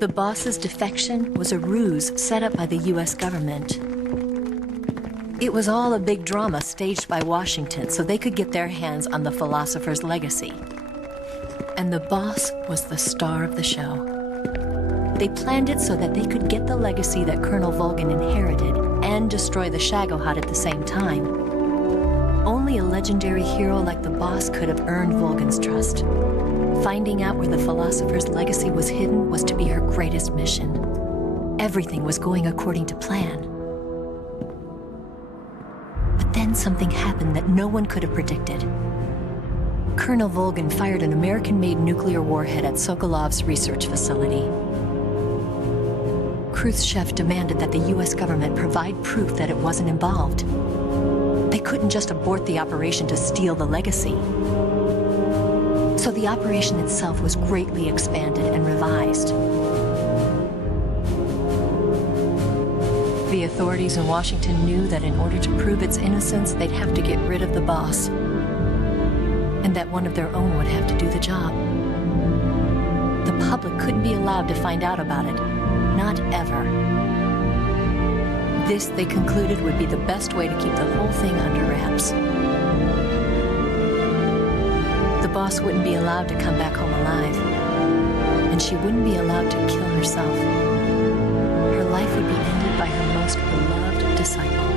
The boss's defection was a ruse set up by the US government. It was all a big drama staged by Washington so they could get their hands on the philosopher's legacy. And the boss was the star of the show. They planned it so that they could get the legacy that Colonel Volgin inherited and destroy the Shagohod at the same time. Only a legendary hero like the boss could have earned Volgin's trust. Finding out where the philosopher's legacy was hidden was to be her greatest mission. Everything was going according to plan. But then something happened that no one could have predicted. Colonel Volgin fired an American-made nuclear warhead at Sokolov's research facility. Khrushchev demanded that the US government provide proof that it wasn't involved. They couldn't just abort the operation to steal the legacy. So the operation itself was greatly expanded and revised. The authorities in Washington knew that in order to prove its innocence, they'd have to get rid of the boss, and that one of their own would have to do the job. The public couldn't be allowed to find out about it, not ever. This, they concluded, would be the best way to keep the whole thing under wraps. The boss wouldn't be allowed to come back home alive, and she wouldn't be allowed to kill herself. Her life would be ended by her most beloved disciple.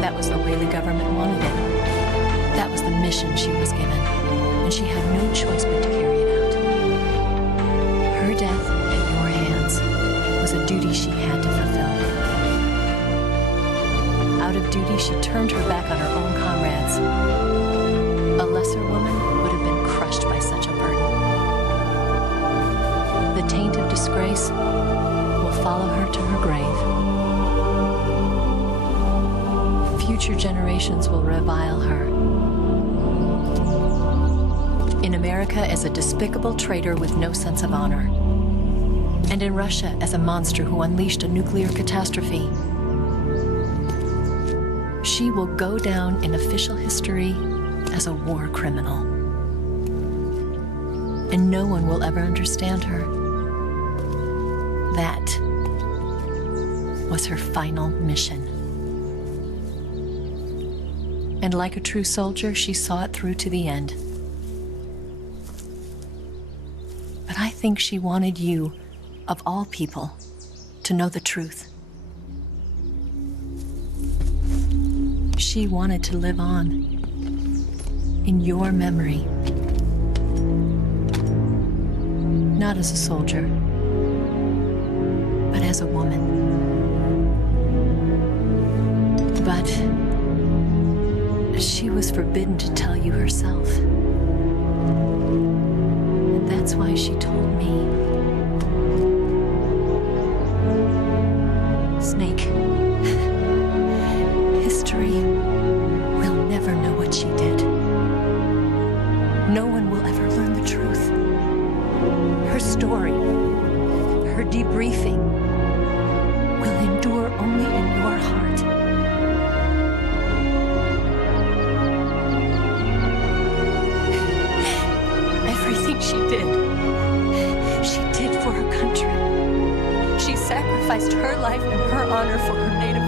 That was the way the government wanted it. That was the mission she was given, and she had no choice but to carry it out. Her death at your hands was a duty she had to fulfill. Out of duty, she turned her back on her own comrades. A lesser woman would have been crushed by such a burden. The taint of disgrace will follow her to her grave. Future generations will revile her. In America as a despicable traitor with no sense of honor. And in Russia as a monster who unleashed a nuclear catastrophe. She will go down in official history as a war criminal. And no one will ever understand her. That was her final mission. And like a true soldier, she saw it through to the end. But I think she wanted you, of all people, to know the truth. She wanted to live on in your memory. Not as a soldier, but as a woman. But she was forbidden to tell you herself. And that's why she told me. Snake, history will never know what she did. No one will ever learn the truth. Her story, her debriefing, will endure only in your heart. Everything she did for her country. She sacrificed her life and her honor for her native